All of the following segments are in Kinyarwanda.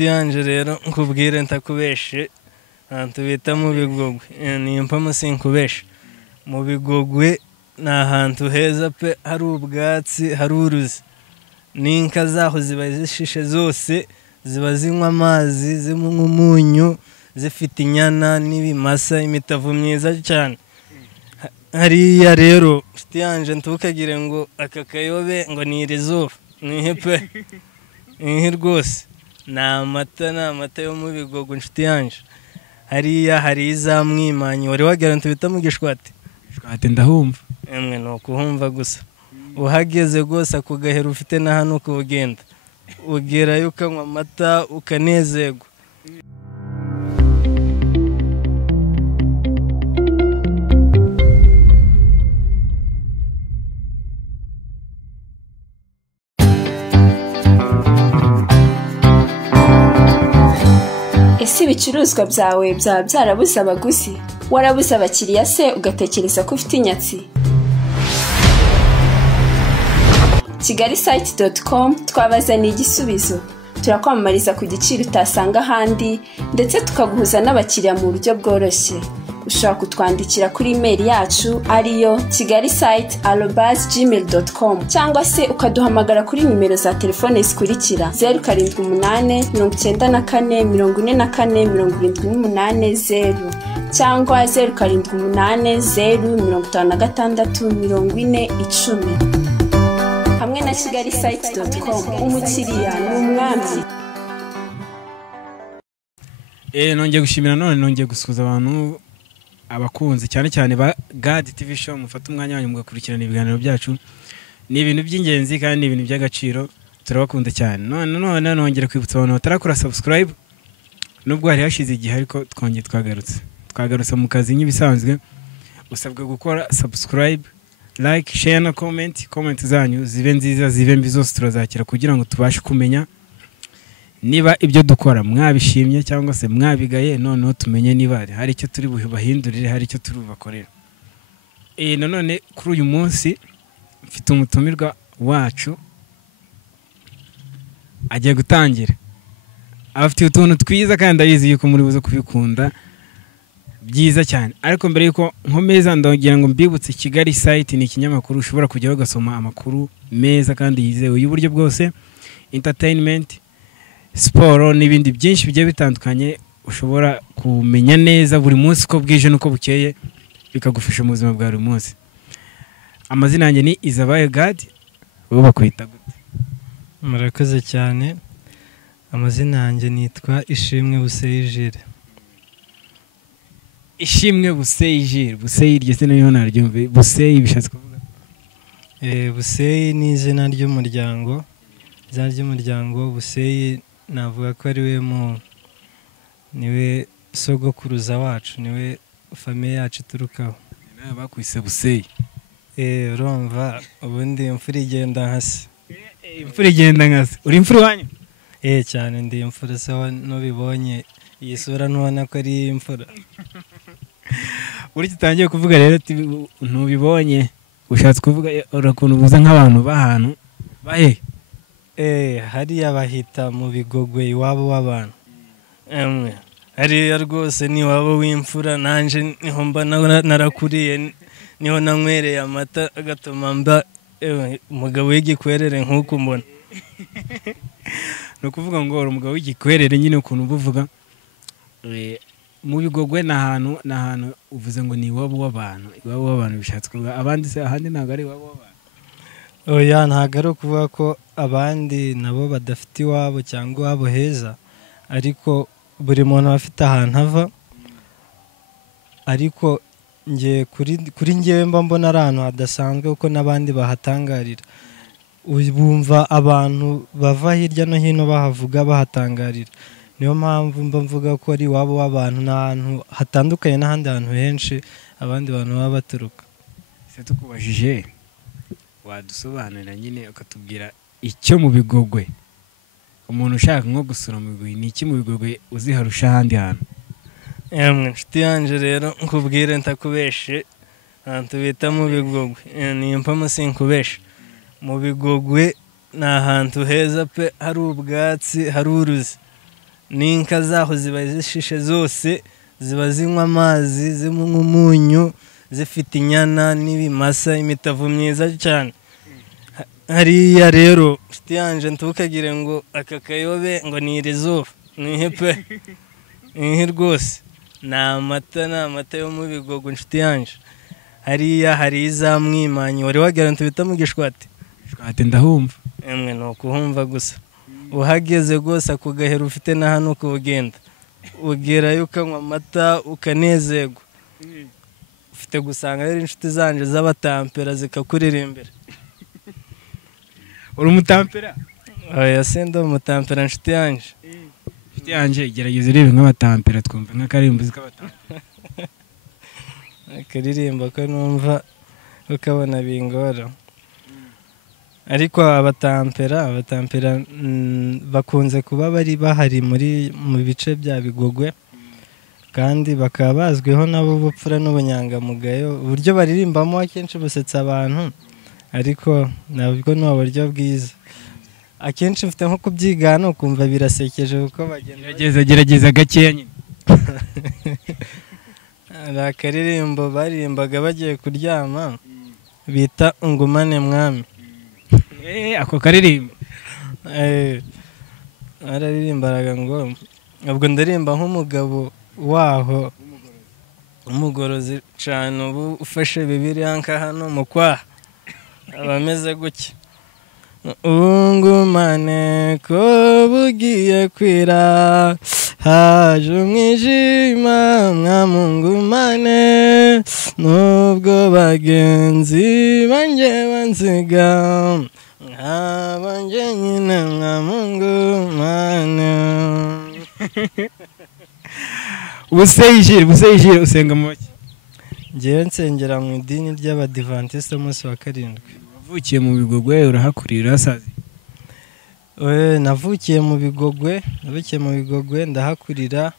nshuti yanje rero nkubwire ntakubeshe ahantu bita mu Bigogwe ni impamo sinkubeshe mu Bigogwe ni ahantu heza pe hari ubwatsi hari uruzi n'inka zaho ziba zishishe zose ziba zinywa amazi zimunywa umunyu zifite inyana n'ibimasa imitavu myiza cyane hariya rero nshuti yanje ntukagire ngo aka kayobe ngo ni irizuba nihe pe nihe rwose ni amata yo mu Bigogwe nshuti yanje hariya hari izamwimanyi wari wagera ntubita mu Gishwati ndahumva emwe ni ukuhumva gusa uhageze rwose ako gahera ufite na hano ukugenda ugerayo ukanywa amata ukanezerwa ese ibicuruzwa byawe byaba byarabuze abaguzi warabuze abakiriya se ugatekereza ko ufite inyatsi kigali-site.com twabazaniye igisubizo turakwamamariza ku giciro utasanga ahandi ndetse tukaguhuza n'abakiriya mu buryo bworoshye ushobora kutwandikira kuri email yacu ariyo kigali-site@gmail.com cyangwa se ukaduhamagara kuri nimero za telefone zikurikira 078 94 44 78 cyangwa 078 056 40 hamwe na kigali-site.com umukiriya ni umwami. Nongeye gushimira nongeye gusuhuza abantu abakunzi cyane cyane ba God TV show mufata umwanya wanyu mugakurikirana ibiganiro byacu ni ibintu by'ingenzi kandi ibintu by'agaciro turabakunda cyane none nongera kwibutsa abantu batarakora subscribe nubwo hari hashize igihe ariko twongeye twagarutse mu kazi nk'ibisanzwe usabwe gukora subscribe like share na comment zanyu zibe nziza zibe mbi zose turazakira kugira ngo tubashe kumenya niba ibyo dukora mwabishimye cyangwa se mwabigaye noneho tumenye niba hari icyo turi bahindurire hari icyo turi bakorera none kuri uyu munsi mfite umutumirwa wacu agiye gutangira abafite utuntu twiza kandi abizi yuko muri buze kubikunda byiza cyane ariko mbere yuko nkomeza ndagira ngo mbibutse Kigali Site ni ikinyamakuru ushobora kujyaho ugasoma amakuru meza kandi yizewe y'uburyo bwose entertainment siporo n'ibindi byinshi bigiye bitandukanye ushobora kumenya neza buri munsi ko bwije nuko bukeye bikagufasha mu buzima bwa buri munsi amazina yanjye ni Izabaye God wowe bakwita gute murakoze cyane amazina yanjye nitwa Ishimwe Buseyijire Ishimwe Buseyijire Buseyi iryo se niyo naryumve Buseyi bishatse kuvuga Buseyi ni izina ry'umuryango Buseyi navuga ko ari we niwe sogokuruza wacu niwe famiye yacu turukaho nawe bakwise Buseyi urumva ubundi imfura igenda nkase uri imfura wanyu cyane ndi imfura se nubibonye iyi sura ntubona ko ari imfura uri kitangiye kuvuga rero ntubibonye ushatse kuvuga urakuntu buza nk'abantu bahantu bahe hariya bahita mu Bigogwe iwabo w'abantu hariya rwose ni iwabo w'imfura nanje niho mba narakuriye niho nanywereye amata agatuma mba umugabo w'igikwerere nk'uko mbona ni ukuvuga ngo uri umugabo w'igikwerere nyine ukuntu ubuvuga mu Bigogwe ni ahantu uvuze ngo ni iwabo w'abantu bishatse kuvuga abandi se ahandi ntabwo ari iwabo w'abantu oya ntabwo ari ukuvuga ko abandi nabo badafite iwabo cyangwa iwabo heza ariko buri muntu aba afite ahantu ava ariko kuri ngewe mba mbona ari ahantu hadasanzwe kuko n'abandi bahatangarira bumva abantu bava hirya no hino bahavuga bahatangarira niyo mpamvu mba mvuga ko ari iwabo w'abantu n'ahantu hatandukanye n'ahandi hantu henshi abandi bantu baba baturuka se tukubajije wadusobanurira nyine ukatubwira icyo mu Bigogwe umuntu ushaka nko gusura mu Bigogwe ni iki mu Bigogwe uziharusha ahandi hantu nshuti yanje rero nkubwire ntakubeshe ahantu bita mu Bigogwe ni impamo sinkubeshe mu Bigogwe ni ahantu heza pe hari ubwatsi hari uruzi n'inka zaho ziba zishishe zose, ziba zinywa amazi, zinywa umunyu, zifite inyana n'ibimasa, imitavu myiza cyane. Hariya rero nshuti yanjye ntukagire ngo aka kayobe ngo ni iri zuba, nihe pe, nihe rwose, ni amata yo mu Bigogwe nshuti yanjye. Hariya hari za Mwimanyi, wari wagera bita mu Gishwati? Gishwati ndahumva. Emwe ni ukuhumva gusa, uhageze rwose ako gahera ufite na hano ukugenda, ugerayo ukanywa amata ukanezerwa, ufite gusanga rero inshuti zanjye z'abatampera zikakuririmbira. Uri umutampera? Oya senda umutampera nshuti yanjye. Nshuti yanjye gerageza urebe nk'abatampera twumva nk'akaririmbo k'abatampera. Akaririmbo ko numva ukabona bingora. Ariko abatampera bakunze kuba bari bahari mu bice bya Bigogwe, kandi bakaba bazwiho nabo ubupfura n'ubunyangamugayo, uburyo baririmbamo akenshi busetsa abantu, ariko nabwo ni uburyo bwiza. Akenshi mfite nko kubyigana ukumva birasekeje kuko bagenda gerageza gakeya nyine. hari akaririmbo baririmbaga bagiye kuryama bita Ngumane Mwami. Ako karirimbo bararirimbaga ngo ubwo ndarimba nk'umugabo waho umugorozi cyane, ubu ufashe Bibiliya nka hano mu kwaha aba ameze gutya. Ungumane ko bugiye kwira, haje umwijima mwamungumane, nubwo bagenzi banjye bansiga, nk'abanjye nyine mwamungumane. Ubuseyishire usenga mu baki? Njyewe nsengera mu idini ry'Abadivantisite umunsi wa karindwi. Wavukiye mu Bigogwe urahakurira urasaze? Navukiye mu Bigogwe, ndahakurira,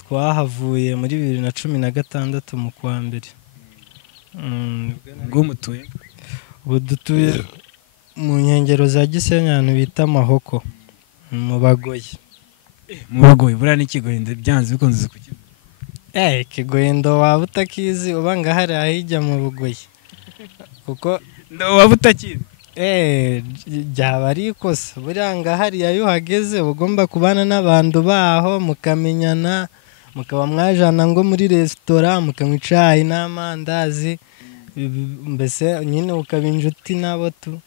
twahavuye muri 2016 mu kwa mbere. Ubwo mutuye? Ubu dutuye mu nkengero za Gisenyi ahantu bita Mahoko mu Bagoyi. Mu Bagoyi buriya n'ikigoyi byanze bikunze kukivuga. Ikigoyi ndo waba utakizi, uba ngahari ahijya mu Bugoyi kuko waba utakizi? Byaba ari ikosa, buriya ngahari iyo uhageze ugomba kubana n'abantu baho mukamenyana, mukaba mwajana ngo muri resitora mukanywa icyayi n'amandazi, mbese nyine ukaba inshuti nabo tu.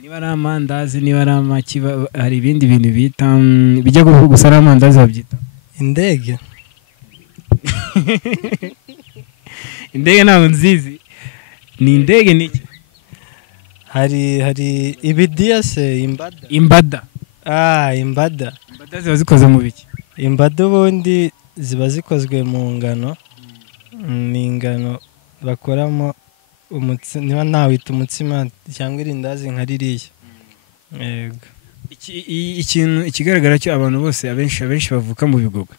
Niba ari amandazi, niba ari amaki, hari ibindi bintu bita bijya gusa ari amandazi babyita indege. Indege ntabwo nzizi. Ni indege niki? Hari ibidiya se, imbada. Imbada ziba zikoze mu biki? Imbada ubundi ziba zikozwe mu ngano, ni ingano bakoramo umutsima, niba ntawita umutsima cyangwa irindazi nka ririya. Yego. Ikintu ikigaragara cyo abantu bose abenshi bavuka mu Bigogwe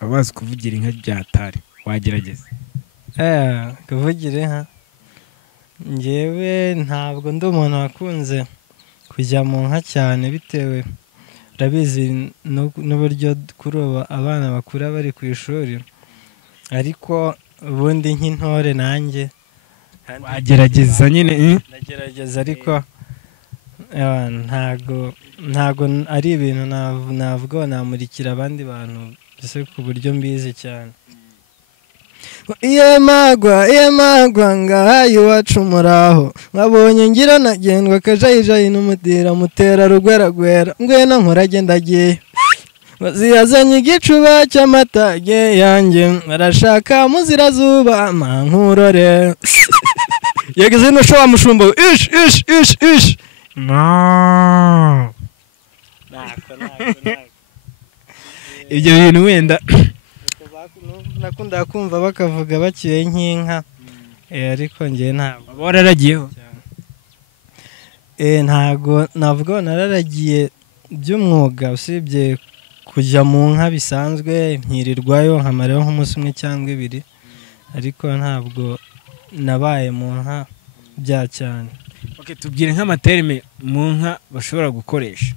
baba bazi kuvugira inka byatari, wagerageza? Kuvugira inka, njyewe ntabwo ndi umuntu wakunze kujya mu nka cyane, bitewe urabizi n'uburyo kuri ubu abana bakura bari ku ishuri, ariko ubundi nk'intore nanjye wagerageza nyine. ndagerageza, ariko ntago ari ibintu navuga namurikira abandi bantu mbese ku buryo mbizi cyane. Iyemagwa ngaha iwacu muraho, nkabonye ngira nagendwa akajayijayi n'umutira mutera rugweragwera, ngwena nkuragenda agiye baziyazanye igicuba cy'amatage yanjye, barashaka muzirazuba mankurore. Yageze no showa mushumba ish ibyo bintu wenda nakunda kumva bakavuga bakiye nk'inka, ariko njye ntabwo. Wararagiyeho? Ntago navuga nararagiye by'umwuga, usibye kujya mu nka bisanzwe nkirirwayo nkamarayo nk'umunsi umwe cyangwa ibiri, ariko ntabwo nabaye mu nka bya cyane. Tubwire nk'amaterime mu nka bashobora gukoresha.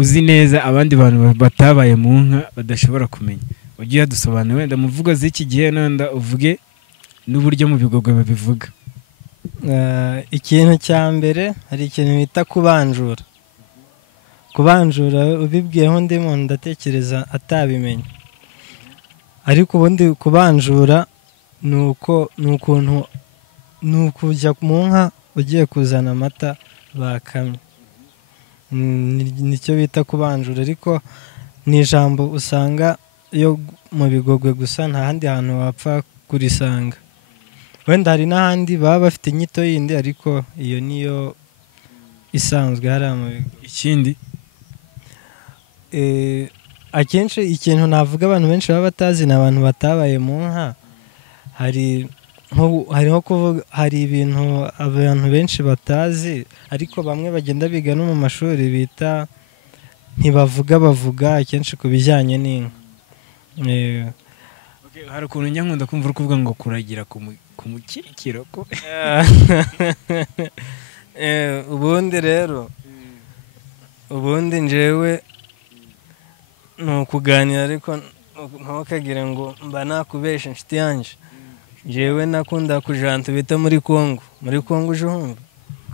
uzi neza abandi bantu batabaye mu nka badashobora kumenya ugiye yadusobanura wenda mu mvugo z'iki gihe nanda uvuge n'uburyo mu bigogwe babivuga. Ikintu cya mbere hari ikintu bita kubanjura. Kubanjura ubibwiyeho undi muntu ndatekereza atabimenya, ariko ubundi kubanjura ni ukujya mu nka ugiye kuzana amata bakamye, nicyo bita kubanjura. Ariko ni ijambo usanga iyo mu bigogwe gusa, nta handi hantu wapfa kurisanga. Wenda hari n'ahandi baba bafite inyito yindi, ariko iyo niyo isanzwe hariya mu bigogwe. Ikindi akenshi ikintu navuga abantu benshi baba batazi ni abantu batabaye mu nka. Hari ibintu abantu benshi batazi, ariko bamwe bagenda biga no mu mashuri bita ntibavuga bavuga akenshi ku bijyanye n'inka. hari ukuntu njya nkunda kumva uri kuvuga ngo kuragira ku mukikiro ko ubundi rero ubundi njyewe ni ukuganira, ariko ntukagire ngo mba nakubesha inshuti yanjye. Njyewe nakunda kujanta bita muri Kongo. Muri Kongo uje humva?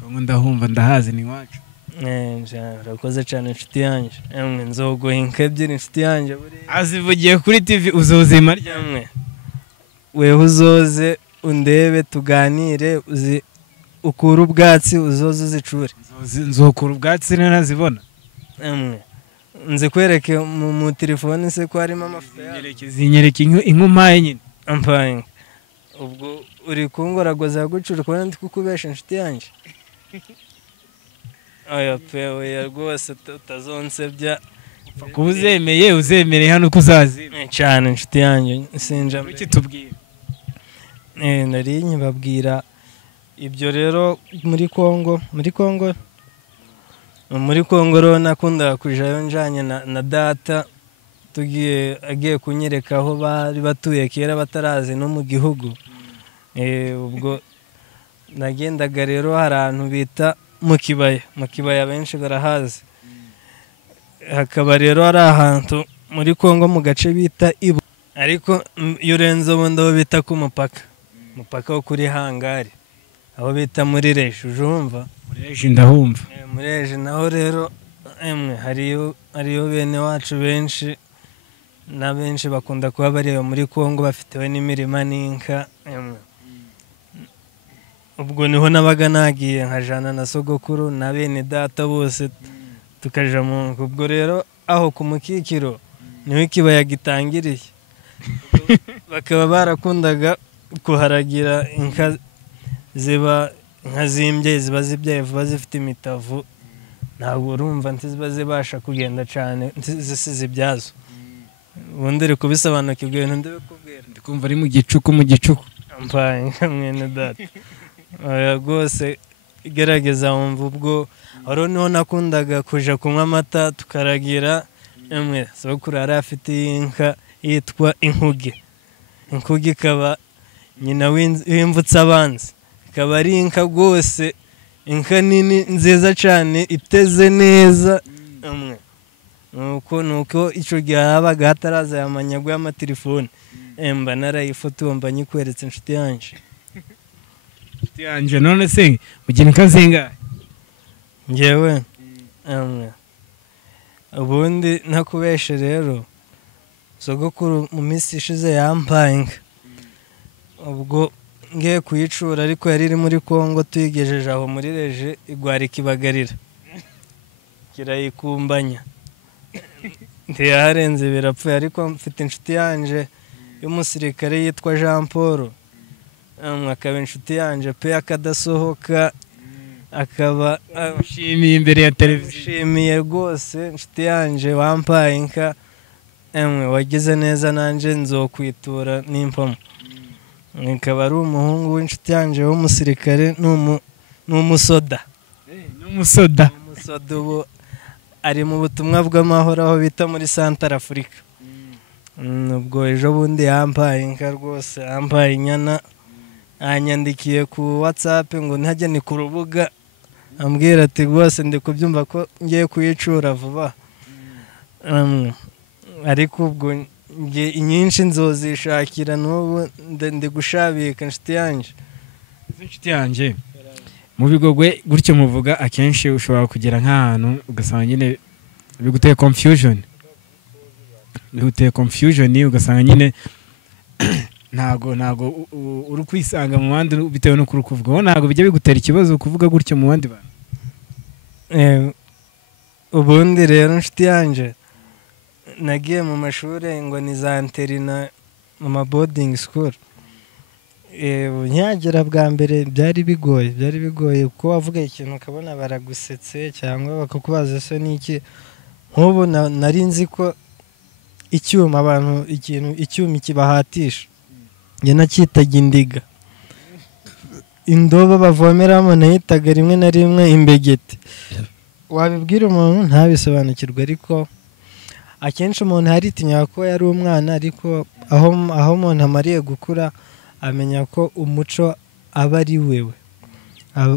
Kongo ndahumva, ndahazi ni iwacu. Urakoze cyane inshuti yanjye. Nzoguha inka ebyiri inshuti yanjye. Azivugiye kuri TV, uzozima ryamwe. Wewe uzoze undebe tuganire, ukura ubwatsi uzoze uzicure. Nzokura ubwatsi narazibona. Nzikwereke mu telefone se ko harimo amafaranga. Zinyereke inkumaye nyine. Ampayinga. Ubwo uri kungoragoza gucura kubona ndi kukubesha inshuti yanjye. Oya pewe rwose utazonsebya. Kuba uzemereye hano kuzazi. Cyane inshuti yanjye sinja. Iki tubwira? Nari nyibabwira ibyo rero muri Kongo rero nakunda kujayo njanye na data, agiye kunyereka aho bari batuye kera batarazi no mu gihugu. Ubwo nagendaga rero hari ahantu bita mu kibaya benshi barahazi. Hakaba rero hari ahantu muri Kongo mu gace bita Ibu, ariko iyo urenze ubundi aho bita ku mupaka wo kuri Hangari, aho bita muri Reje. Ujumva? Muri Reje ndahumva. Muri Reje naho rero hariyo bene wacu benshi, na benshi bakunda kuba bariyo muri Kongo bafitewe n'imirima n'inka. Ubwo niho nabaga nagiye nkajana na sogokuru na bene data bose tukaja mu nka. Ubwo rero aho ku mukikiro niho ikibaya gitangiriye. Bakaba barakundaga kuharagira inka zimbye, ziba zibyaye vuba zifite imitavu. Ntabwo urumva ntiziba zibasha kugenda cyane zisize ibyazo. Ubundi uri kubisobanukirwa ibintu ndabikubwira. Ndikumva ari mu gicuku. Ampaye mwene data. Rwose igerageza wumva. Ubwo aho niho nakundaga kuja kunywa amata tukaragira. Sogokuru yari afite inka yitwa Inkuge. Inkuge ikaba nyina w'imvutsa abanzi. Ikaba ari inka rwose, inka nini nziza cyane iteze neza. Nuko icyo gihe habaga hataraza aya manyago y'amatelefone. Mba narayifoto mba nyikweretse inshuti yanjye. Inshuti yanjye none se mugira inka zingahe? Njyewe ubundi ntakubeshe rero, sogokuru mu minsi ishize yampaye inka. Ubwo ngiye kuyicura, ariko yari iri muri Kongo tuyigejeje aho muri Reje, igwara ikibagarira kirayikumbanya, ntiyaharenze birapfuye. Ariko mfite inshuti yanjye y'umusirikare yitwa Jean Paul, akaba inshuti yanjye pe akadasohoka, akaba ushimiye imbere ya televiziyo. Ushimiye rwose inshuti yanjye wampaye inka. Wagize neza, nanjye nzokwitura n'impamo. Ikaba ari umuhungu w'inshuti yanjye w'umusirikare, n'umusoda. N'umusoda ubu ari mu butumwa bw'amahoro aho bita muri Central Africa. Ubwo ejo bundi yampaye inka rwose, yampaye inyana. Anyandikiye ku WhatsApp ngo ntajye ni ku rubuga, ambwira ati rwose ndi kubyumva ko ngiye kuyicura vuba. ariko ubwo inyinshi nzozishakira n'ubu ndi gushabika inshuti yanjye mu Bigogwe gutyo muvuga akenshi ushobora kugera nk'ahantu ugasanga nyine biguteye confusion ugasanga nyine ntago uri kwisanga mu bandi bitewe no kuvuga wowe ntago bijya bigutera ikibazo kuvuga gutyo mu bandi bantu. Ubundi rero inshuti yanjye nagiye mu mashuri ngo ni za interina mu ma boarding school. Nkihagera bwa mbere byari bigoye kuko wavuga ikintu ukabona baragusetse cyangwa bakakubaza se n'iki. Nk'ubu nari nzi ko icyuma kibahatisha njye nacyitaga indiga, indobo bavomeramo nahitaga rimwe na rimwe imbegeti. Wabibwira umuntu ntabisobanukirwe, ariko akenshi umuntu haritinya ko yari umwana, ariko aho umuntu amariye gukura amenya ko umuco aba ari wewe,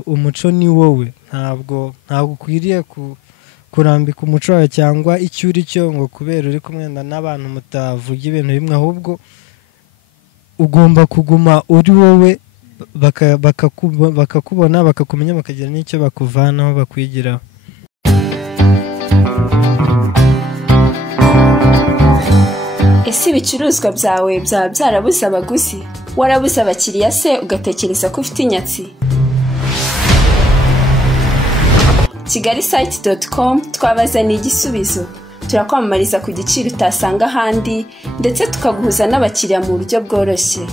umuco ni wowe, ntabwo ukwiriye kurambika umuco wawe cyangwa icyo uri cyo ngo kubera uri kumwe n'abantu mutavuga ibintu bimwe, ahubwo ugomba kuguma uri wowe, bakakubona bakakumenya bakagira n'icyo bakuvanaho bakwigiraho. Ese ibicuruzwa byawe byaba byarabuze abaguzi? Warabuze abakiriya se ugatekereza ko ufite inyatsi? kigali-site.com twabazaniye igisubizo. Turakwamamariza ku giciro utasanga ahandi ndetse tukaguhuza n'abakiriya mu buryo bworoshye.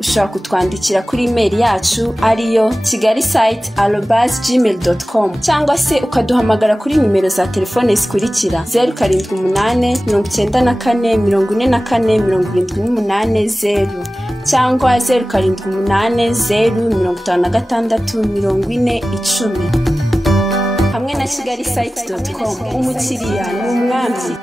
Ushobora kutwandikira kuri email yacu ariyo kigali-site@gmail.com cyangwa se ukaduhamagara kuri nimero za telefone zikurikira 078 94 44 78 cyangwa 078 056 40 10. Hamwe na kigali-site.com umukiriya ni umwami.